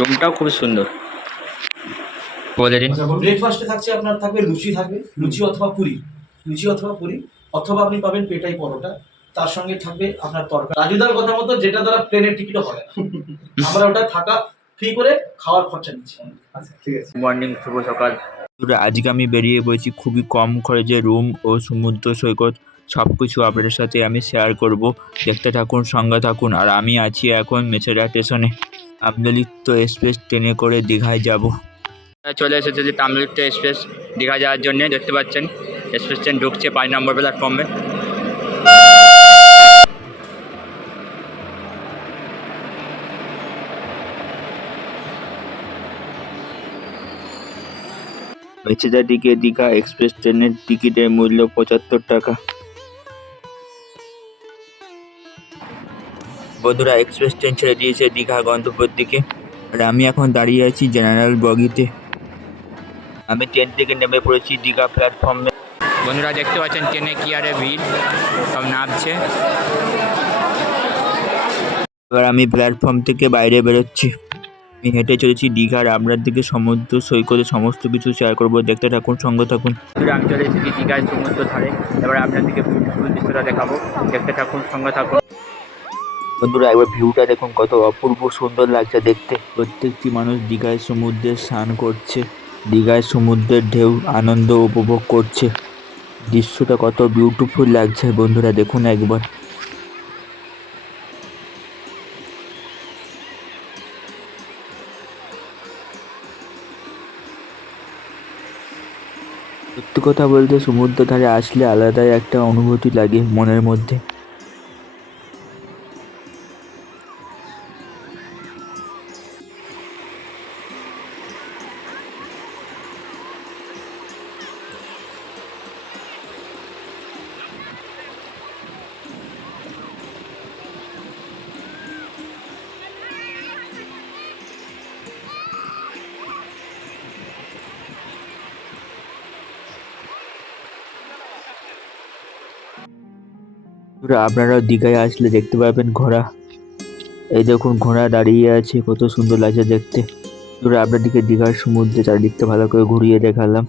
রুমটাও খুব সুন্দর। বলে দিন। ব্রেকফাস্টে থাকছে আপনার থাকবে লুচি থাকবে লুচি অথবা পুরি। লুচি অথবা পুরি অথবা আপনি পাবেন পেটাই পরোটা। তার সঙ্গে থাকবে আপনার তরকারি। রাজুদার কথা মতো যেটা দ্বারা প্লেনের টিকিটও হয় না। আমরা ওটা থাকা ফ্রি করে খাওয়ার খরচা নিচ্ছি। আচ্ছা ঠিক আছে। মর্নিং শুভ সকাল। আজকে আমি বেরিয়ে পড়েছি খুবই কম খরচে রুম ও সমুদ্র সৈকত। সব কিছু আপনাদের সাথে আমি শেয়ার করব। দেখতে থাকুন সঙ্গে থাকুন। আর আমি আছি এখন মেছেরা স্টেশনে। আমদলিপ্ত এক্সপ্রেস ট্রেনে করে দীঘায় যাব। চলে এসেছে যে তামিলিপ্ত এক্সপ্রেস দীঘা যাওয়ার জন্য দেখতে পাচ্ছেন এক্সপ্রেস ট্রেন ঢুকছে পাঁচ নম্বর প্ল্যাটফর্মে মেছেদা দিকে দীঘা এক্সপ্রেস ট্রেনের টিকিটের মূল্য পঁচাত্তর টাকা। বন্ধুরা এক্সপ্রেস ট্রেন ছেড়ে দিয়েছে দীঘা গন্তব্যের দিকে। আর আমি এখন দাঁড়িয়ে আছি জেনারেল বগিতে। আমি ট্রেন থেকে নেমে পড়েছি দীঘা প্ল্যাটফর্মে। বন্ধুরা দেখতে পাচ্ছেন ট্রেনে কি আরে ভিড়, সব নামছে। এবার আমি প্ল্যাটফর্ম থেকে বাইরে বেরোচ্ছি। আমি হেঁটে চলেছি দীঘার আপনার দিকে, সমুদ্র, সৈকতে সমস্ত কিছু শেয়ার করব। দেখতে থাকুন, সঙ্গে থাকুন। আমি চলে এসেছি দীঘায় সমুদ্র ধারে। এবার আপনার দিকে দেখাবো। দেখতে থাকুন, সঙ্গে থাকুন। বন্ধুরা একবার ভিউটা দেখুন কত অপূর্ব সুন্দর লাগছে দেখতে। প্রত্যেকটি মানুষ দীঘায় সমুদ্রে স্নান করছে, দীঘায় সমুদ্রের ঢেউ আনন্দ উপভোগ করছে। দৃশ্যটা কত বিউটিফুল লাগছে বন্ধুরা, দেখুন একবার। সত্যি কথা বলতে সমুদ্র ধারে আসলে আলাদাই একটা অনুভূতি লাগে মনের মধ্যে। বন্ধুরা, আপনারাও দীঘায় আসলে দেখতে পাবেন ঘোড়া। এই দেখুন ঘোড়া দাঁড়িয়ে আছে কত সুন্দর লাগছে দেখতে। বন্ধুরা, আপনাদেরকে দীঘার সমুদ্রে চারিদিকটা ভালো করে ঘুরিয়ে দেখালাম।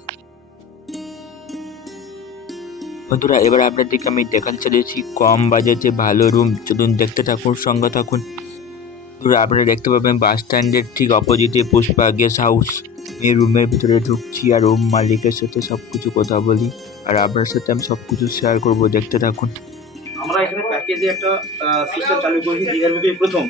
বন্ধুরা এবার আপনাদেরকে আমি দেখাতে চলেছি কম বাজেটে ভালো রুম। চলুন দেখতে থাকুন সঙ্গে থাকুন। বন্ধুরা আপনারা দেখতে পাবেন বাস স্ট্যান্ডের ঠিক অপোজিটে পুষ্পা গেস্ট হাউস। আমি রুমের ভিতরে ঢুকছি আর রুম মালিকের সাথে সব কিছু কথা বলি। আর আপনার সাথে আমি সব কিছু শেয়ার করব দেখতে থাকুন। আমরা এখানে প্যাকেজে একটা সিস্টেম চালু করেছি দীঘার বুকে প্রথম।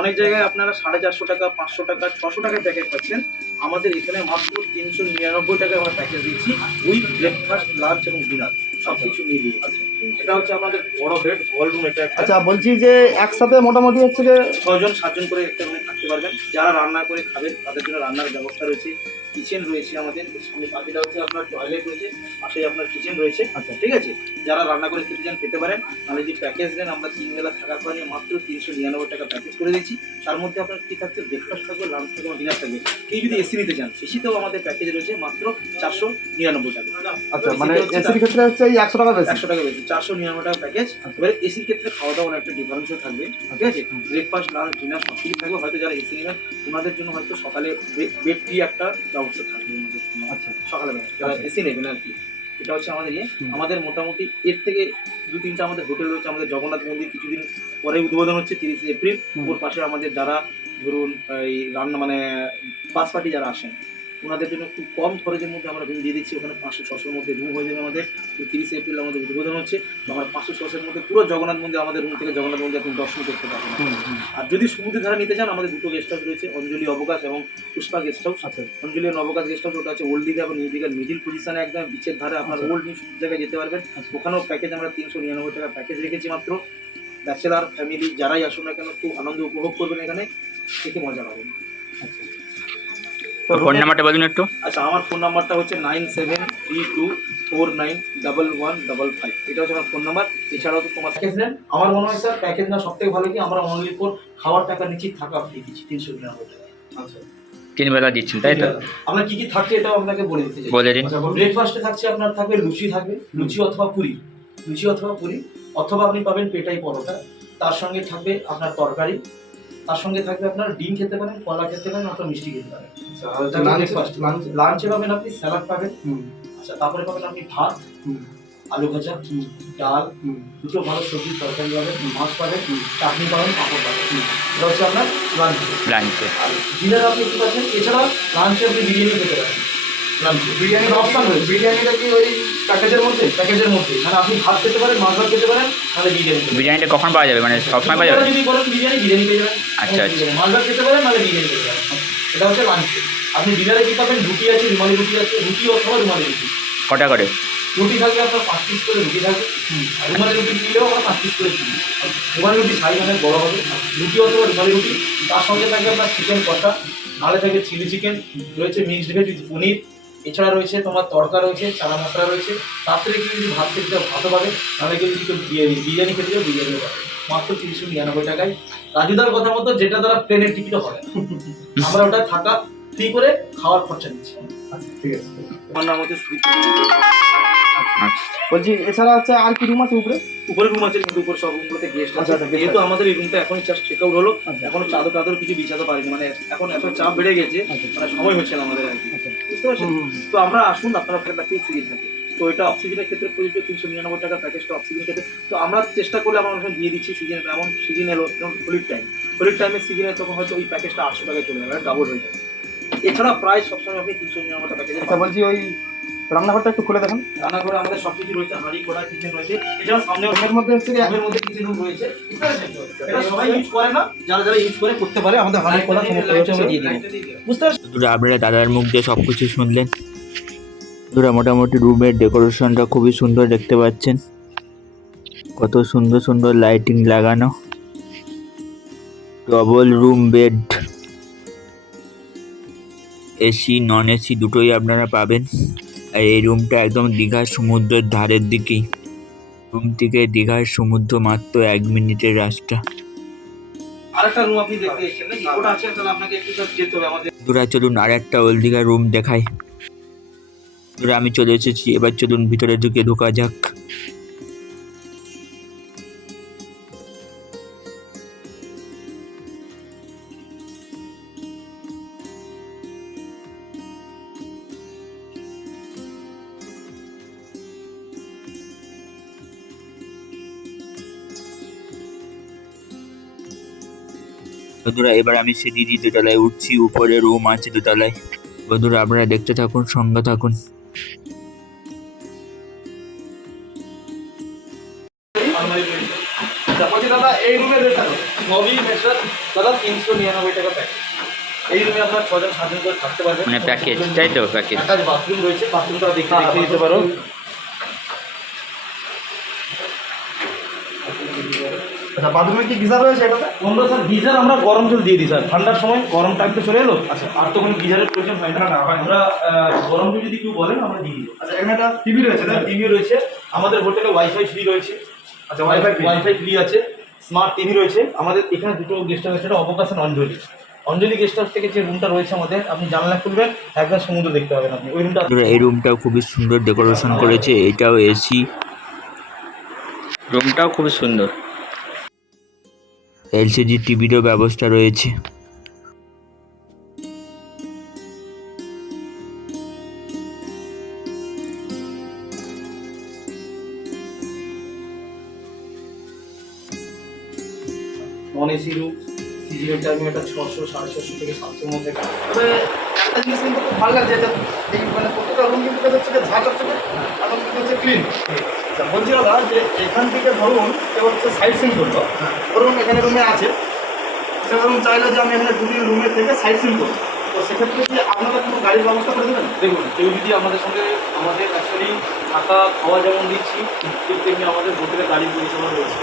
অনেক জায়গায় আপনারা সাড়ে চারশো টাকা পাঁচশো টাকা ছশো টাকার প্যাকেজ পাচ্ছেন। আমাদের এখানে মাত্র তিনশো নিরানব্বই টাকায় আমরা প্যাকেজ দিচ্ছি উইথ ব্রেকফাস্ট লাঞ্চ এবং ডিনার সব কিছু মিলিয়ে। আছে এটা হচ্ছে আমাদের বড় বেড হল রুম এটা আচ্ছা বলছি যে একসাথে মোটামুটি হচ্ছে যে ছজন সাতজন করে একটা রুমে থাকতে পারবেন। যারা রান্না করে খাবেন তাদের জন্য রান্নার ব্যবস্থা রয়েছে। কিচেন রয়েছে আমাদের। সামনে পাখিটা হচ্ছে আপনার টয়লেট রয়েছে পাশে আপনার কিচেন রয়েছে। আচ্ছা। ঠিক আছে? যারা রান্না করে খেতে চান খেতে পারেন। নাহলে যদি প্যাকেজ নেন আমরা তিন বেলা থাকার পরে মাত্র তিনশো নিরানব্বই টাকা প্যাকেজ করে দিচ্ছি তার মধ্যে আপনার কি থাকছে? ব্রেকফাস্ট থাকবে লাঞ্চ থাকবে ডিনার থাকবে। কেউ যদি এসি নিতে চান এসিতেও আমাদের প্যাকেজ রয়েছে মাত্র চারশো নিরানব্বই টাকা। আচ্ছা মানে এসির ক্ষেত্রে হচ্ছে এই একশো টাকা বেশি। একশো টাকা বেশি চারশো নিরানব্বই টাকা প্যাকেজ এবারে এসির ক্ষেত্রে খাওয়া দাওয়ার একটা ডিফারেন্সও থাকবে। ঠিক আছে? ব্রেকফাস্ট লাঞ্চ ডিনার সব কিছু থাকবে। হয়তো যারা এসি নেবেন ওনাদের জন্য হয়তো সকালে বেড টি একটা ব্যবস্থা থাকবে আচ্ছা। সকালবেলা। যারা এসি নেবেন আর কি। এটা হচ্ছে আমাদের ইয়ে। আমাদের মোটামুটি এর থেকে দু তিনটা আমাদের হোটেল রয়েছে আমাদের জগন্নাথ মন্দির কিছুদিন পরে উদ্বোধন হচ্ছে তিরিশে এপ্রিল। ওর পাশে আমাদের যারা ধরুন এই রান্না মানে বাস পার্টি যারা আসেন ওনাদের জন্য খুব কম খরচের মধ্যে আমরা রুম দিয়ে দিচ্ছি। ওখানে পাঁচশো ছশোর মধ্যে রুম হয়ে যাবে আমাদের। তিরিশে এপ্রিল আমাদের উদ্বোধন হচ্ছে। আমরা পাঁচশো ছশোর মধ্যে পুরো জগন্নাথ মন্দির আমাদের রুম থেকে জগন্নাথ মন্দির আপনি দর্শন করতে পারবেন আর যদি সমুদ্র ধারা নিতে চান আমাদের দুটো গেস্ট হাউস রয়েছে অঞ্জলি অবকাশ এবং পুষ্পা গেস্ট হাউস আচ্ছা। অঞ্জলি নবকাশ গেস্ট হাউস ওটা হচ্ছে ওল্ড দিঘা এবং নিউ দিঘার মিডিল পজিশনে একদম বিচের ধারে। আপনার আচ্ছা। ওল্ড নিউ জায়গায় যেতে পারবেন। ওখানেও প্যাকেজ আমরা তিনশো নিরানব্বই টাকা প্যাকেজ রেখেছি মাত্র। ব্যাচেলার ফ্যামিলি যারাই আসুন না কেন খুব আনন্দ উপভোগ করবেন এখানে। থেকে মজা পাবেন। আচ্ছা। ফোন নাম্বারটা বলুন একটু? আচ্ছা আমার ফোন নাম্বারটা হচ্ছে nine seven three two four nine double one double five এটা হচ্ছে আমার ফোন নাম্বার এছাড়াও তো তোমার প্যাকেজ নেন। আমার মনে হয় স্যার প্যাকেজ না সব থেকে ভালো কি আমরা অনলি ফোর খাওয়ার টাকা নিচ্ছি থাকা ফ্রি দিচ্ছি তিনশো নিরানব্বই টাকা। আচ্ছা। তিন বেলা দিচ্ছেন তাই তো? আপনার কি কি থাকছে এটাও আপনাকে বলে দিতে চাই। বলে দিন। আচ্ছা ব্রেকফাস্টে থাকছে আপনার থাকবে লুচি থাকবে। লুচি অথবা পুরি। লুচি অথবা পুরি। অথবা আপনি পাবেন পেটাই পরোটা। তার সঙ্গে থাকবে আপনার তরকারি। তার সঙ্গে থাকবে আপনার ডিম খেতে পারেন কলা খেতে পারেন অথবা মিষ্টি খেতে পারেন। আচ্ছা লাঞ্চ লাঞ্চ লাঞ্চে পাবেন আপনি স্যালাড পাবেন। আচ্ছা তারপরে পাবেন আপনি ভাত। আলু ভাজা ডাল দুটো ভালো সবজি তরকারি পাবেন মাছ পাবেন চাটনি পাবেন পাঁপড় পাবেন। এটা হচ্ছে আপনার লাঞ্চ লাঞ্চে আর ডিনারে আপনি কি পাচ্ছেন? এছাড়া লাঞ্চে আপনি বিরিয়ানি খেতে পারেন। লাঞ্চে বিরিয়ানির অপশন রয়েছে। বিরিয়ানিটা কি ওই প্যাকেজের মধ্যে? প্যাকেজের মধ্যে। মানে আপনি ভাত খেতে পারেন মাছ ভাত খেতে পারেন তাহলে বিরিয়ানি বিরিয়ানিটা কখন পাওয়া যাবে? মানে সবসময় পাওয়া যাবে? যদি বলেন বিরিয়ানি বিরিয়ানি পেয়ে যাবেন। আচ্ছা, আচ্ছা। মাছ ভাত খেতে পারেন নাহলে বিরিয়ানি পেয়ে যাবেন। এটা হচ্ছে লাঞ্চে আপনি ডিনারে কি পাবেন? রুটি আছে রুমালি রুটি আছে রুটি অথবা রুমালি রুটি। কটা করে? রুটি থাকলে আপনার পাঁচ পিস করে রুটি থাকবে। আর রুমালি রুটি নিলেও আমরা পাঁচ পিস করে দিই রুমালি রুটি সাইজ অনেক বড় হবে। রুটি অথবা রুমালি রুটি তার সঙ্গে থাকবে আপনার চিকেন কষা। নাহলে থাকবে চিলি চিকেন রয়েছে মিক্সড ভেজ উইথ পনির। এছাড়া রয়েছে তোমার তড়কা রয়েছে চানা মশলা রয়েছে। তার থেকে কেউ যদি ভাত খেতে ভাতও পাবে নাহলে কেউ কিন্তু কেউ বিরিয়ানি বিরিয়ানি খেতে চাও বিরিয়ানিও পাবে। মাত্র তিনশো নিরানব্বই টাকায়। রাজুদার কথা মতো যেটা তারা প্লেনের টিকিটও হয় আমরা ওটা থাকা ফ্রি করে খাওয়ার খরচা নিচ্ছি আচ্ছা ঠিক আছে। আমার নাম হচ্ছে বলছি এছাড়া হচ্ছে আর কি রুম আছে উপরে? উপরে রুম আছে কিন্তু উপরে সব রুমগুলোতে গেস্ট আচ্ছা, আছে আচ্ছা, যেহেতু আমাদের এই রুমটা এখন জাস্ট চেক আউট হলো আচ্ছা। এখনও চাদর টাদর কিছু বিছাতে পারিনি মানে এখন এত চাপ বেড়ে গেছে আচ্ছা। মানে সময় হচ্ছে না আমাদের আর কি। আচ্ছা। বুঝতে পারছেন। তো আমরা আসুন আপনারা ওখানে প্যাকেজ সিজন থাকে তো এটা অক্সিজেনের ক্ষেত্রে প্রযোজ্য তিনশো নিরানব্বই টাকা প্যাকেজটা অক্সিজেন ক্ষেত্রে। তো আমরা চেষ্টা করলে আমরা ওখানে দিয়ে দিচ্ছি সিজন এমন সিজন এলো যেমন হোলির টাইম হোলির টাইমের সিজনে তখন হয়তো ওই প্যাকেজটা আটশো টাকায় চলে যাবে ডাবল হয়ে যাবে। এছাড়া প্রায় সবসময় আপনি তিনশো নিরানব্বই টাকা প্যাকেজে আচ্ছা বলছি ওই রান্নাঘরটা একটু খুলে দেখেন। রান্নাঘরে আমাদের সব কিছু রয়েছে হাঁড়ি কড়া কিচেন রয়েছে। এছাড়া সামনে এর মধ্যে হচ্ছে এর মধ্যে কিচেন রুম রয়েছে। এটা সবাই ইউজ করে না যারা যারা ইউজ করে করতে পারে আমাদের হাঁড়ি কড়া সমস্ত রয়েছে আমরা দিয়ে দিব। বুঝতে পারছেন? বন্ধুরা আপনারা দাদার মুখ দিয়ে সব কিছু শুনলেন। বন্ধুরা মোটামুটি রুমের ডেকোরেশনটা খুবই সুন্দর দেখতে পাচ্ছেন। কত সুন্দর সুন্দর লাইটিং লাগানো। Double room bed. AC non AC দুটোই আপনারা পাবেন। এই রুমটা একদম দীঘার সমুদ্রের ধারের দিকেই। রুম থেকে দীঘার সমুদ্র মাত্র এক মিনিটের রাস্তা। বন্ধুরা চলুন আর একটা ওল দীঘার রুম দেখাই। তোরা আমি চলে এসেছি এবার চলুন ভিতরে ঢুকে ঢোকা যাক। বন্ধুরা এবার আমি সিঁড়ি দিয়ে দোতলায় উঠছি উপরে রুম আছে দোতলায়। বন্ধুরা আপনারা দেখতে থাকুন সঙ্গে থাকুন। আলমারি রয়েছে বলছি দাদা এই রুমের রেটটা সবই দাদা তিনশো নিরানব্বই টাকা প্যাকেজ এই রুমে আপনার ছজন সাতজন করে থাকতে পারবেন। মানে প্যাকেজ তাই তো প্যাকেজ বাথরুম রয়েছে বাথরুমটা দেখে দেখিয়ে দিতে পারো। আচ্ছা বাথরুমে কি গিজার রয়েছে এটাতে স্যার গিজার আমরা গরম জল দিয়ে দিই স্যার। ঠান্ডার সময় গরম টাইপটা চলে এলো? আচ্ছা। আর তো কোনো গিজারের প্রয়োজন হয় না। না, না, হয় আমরা গরম জল যদি কেউ বলেন আমরা দিয়ে দিই আচ্ছা এখানে একটা টিভি রয়েছে তো? টিভি রয়েছে। আমাদের হোটেলে ওয়াইফাই ফ্রি রয়েছে। আচ্ছা ওয়াইফাই ওয়াইফাই ফ্রি আছে। স্মার্ট টিভি রয়েছে। আমাদের এখানে দুটো গেস্ট হাউস আছে অবকাশন অঞ্জলি। অঞ্জলি গেস্ট হাউস থেকে যে রুমটা রয়েছে আমাদের আপনি জানলা খুলবেন একদম সমুদ্র দেখতে পাবেন আপনি। ওই রুমটা এই রুমটাও খুবই সুন্দর ডেকোরেশন করেছে। এটাও এসি রুমটাও খুবই সুন্দর। এলসিডি টিভিরও ব্যবস্থা রয়েছে। নন এসি রুম ছশো সাড়ে ছশো থেকে সাতশোর মধ্যে তবে একটা জিনিস কিন্তু খুব ভালো লাগছে মানে প্রত্যেকটা রুম কিন্তু এবং কিন্তু হচ্ছে ক্লিন আচ্ছা বলছি দাদা যে এখান থেকে ধরুন কেউ হচ্ছে সাইড সিন করল ধরুন এখানে রুমে আছে, সে ধরুন চাইলো যে আমি এখানে দুদিন রুমে থেকে সাইড সিন করব। তো সেক্ষেত্রে কি আপনারা কোনো গাড়ির ব্যবস্থা করে দেবেন? দেখুন, কেউ যদি আমাদের সঙ্গে, আমাদের অ্যাকচুয়ালি থাকা, খাওয়া যেমন দিচ্ছি, ঠিক তেমনি আমাদের হোটেলে গাড়ি পরিষেবা রয়েছে।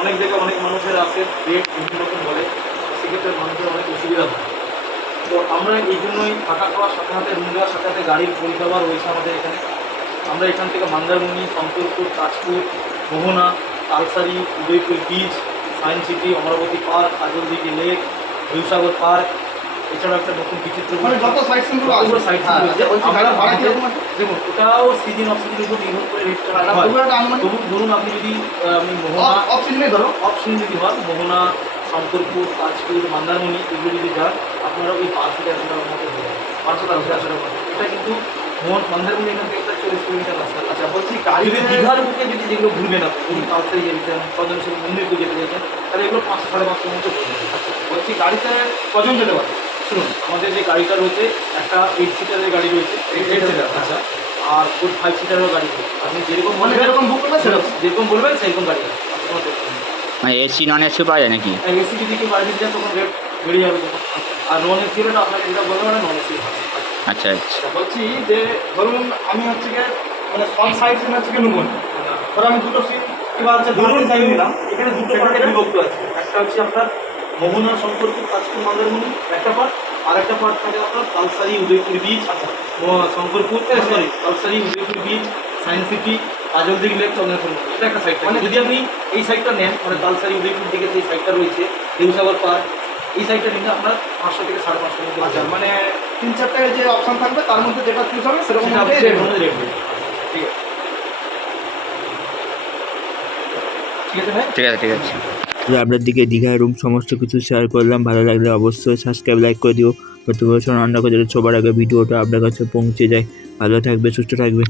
অনেক জায়গায় অনেক মানুষের আসে রেট বিভিন্ন রকম বলে, সেক্ষেত্রে মানুষের অনেক অসুবিধা হয়। তো আমরা এই জন্যই থাকা খাওয়ার সাথে সাথে রুম দেওয়ার সাথে সাথে গাড়ির পরিষেবা রয়েছে আমাদের এখানে। আমরা এখান থেকে Mandarmani Shankarpur Tajpur Mohana Talsari Udaypur beach science city Amaravati park Kajaldighi lake Himsagar park এছাড়াও একটা নতুন বিচিত্র মানে যত সাইট হ্যাঁ, আছে? দেখুন ওটাও সিজন অফ সিজনের উপর নির্ভর করে রেট করা না, হয় তবু ধরুন আপনি যদি আপনি মোহনা অফ সিজনে ধরো। অপশন যদি হন মোহনা শঙ্করপুর কাজপুর মন্দারমণি এগুলো যদি যান আপনারা ওই পাঁচশো টাকার মতো পাঁচশো মতো। এটা কিন্তু মন্দারমণি এখান থেকে চল্লিশ কিলোমিটার রাস্তা আচ্ছা বলছি আর গাড়ি যদি দীঘার বুকে যদি যেগুলো ঘুরবেন আপনি তাড়াতাড়ি যেতেন সদনশীল মন্দিরকে যেতে চাইছেন তাহলে এগুলো পাঁচশো সাড়ে পাঁচশোর মতো বলছি গাড়িতে কজন যেতে পারে? শুনুন আমাদের যে গাড়িটা রয়েছে একটা এইট সিটারের গাড়ি রয়েছে Eight seater, আচ্ছা। আর ফোর ফাইভ সিটারেরও গাড়ি রয়েছে। আপনি যেরকম মানে যেরকম বুক করবে সেরকম। যেরকম বলবেন সেরকম গাড়ি। মানে এসি নন এসি পাওয়া যায় নাকি? আর এসি যদি কেউ গাড়ি দিতে তখন রেট বেড়ে যাবে। আর নন এসি হলে আপনাকে যেটা বলতে পারেন নন এসি আচ্ছা আচ্ছা। আচ্ছা বলছি যে ধরুন আমি হচ্ছে গিয়ে মানে সব সাইড সিন হচ্ছে নেব। ধরো আমি দুটো সিট কিংবা হচ্ছে ধরুন চাই নিলাম। এখানে দুটো পার্টে বিভক্ত আছে। একটা হচ্ছে আপনার মোহনা শঙ্করপুর কাজপুর মন্দারমণি একটা পার্ট আর একটা পার্ট থাকে আপনার কালসারি উদয়পুর বিচ আচ্ছা Shankarpur sorry Kalsari Udaypur beach science city Kajal Dighi lake Chandrapur এটা একটা সাইড মানে যদি আপনি এই সাইডটা নেন মানে কালসারি উদয়পুর দিকে যে সাইডটা রয়েছে দেউসাগর পার্ক এই সাইডটা নিলে আপনার পাঁচশো থেকে সাড়ে পাঁচশো মধ্যে আচ্ছা মানে তিন চারটে যে অপশন থাকবে তার মধ্যে যেটা চুজ হবে সেরকম। রেট ঠিক আছে। ঠিক আছে ভাই? ঠিক আছে ঠিক আছে। আপনার দিকে দীঘা রুম সমস্ত কিছু শেয়ার করলাম। ভালো লাগলে অবশ্যই সাবস্ক্রাইব লাইক করে দিও। নোটিফিকেশন অন রাখো যাতে সবার আগে ভিডিওটা আপনার কাছে পৌঁছে যায়। ভালো থাকবে সুস্থ থাকবে।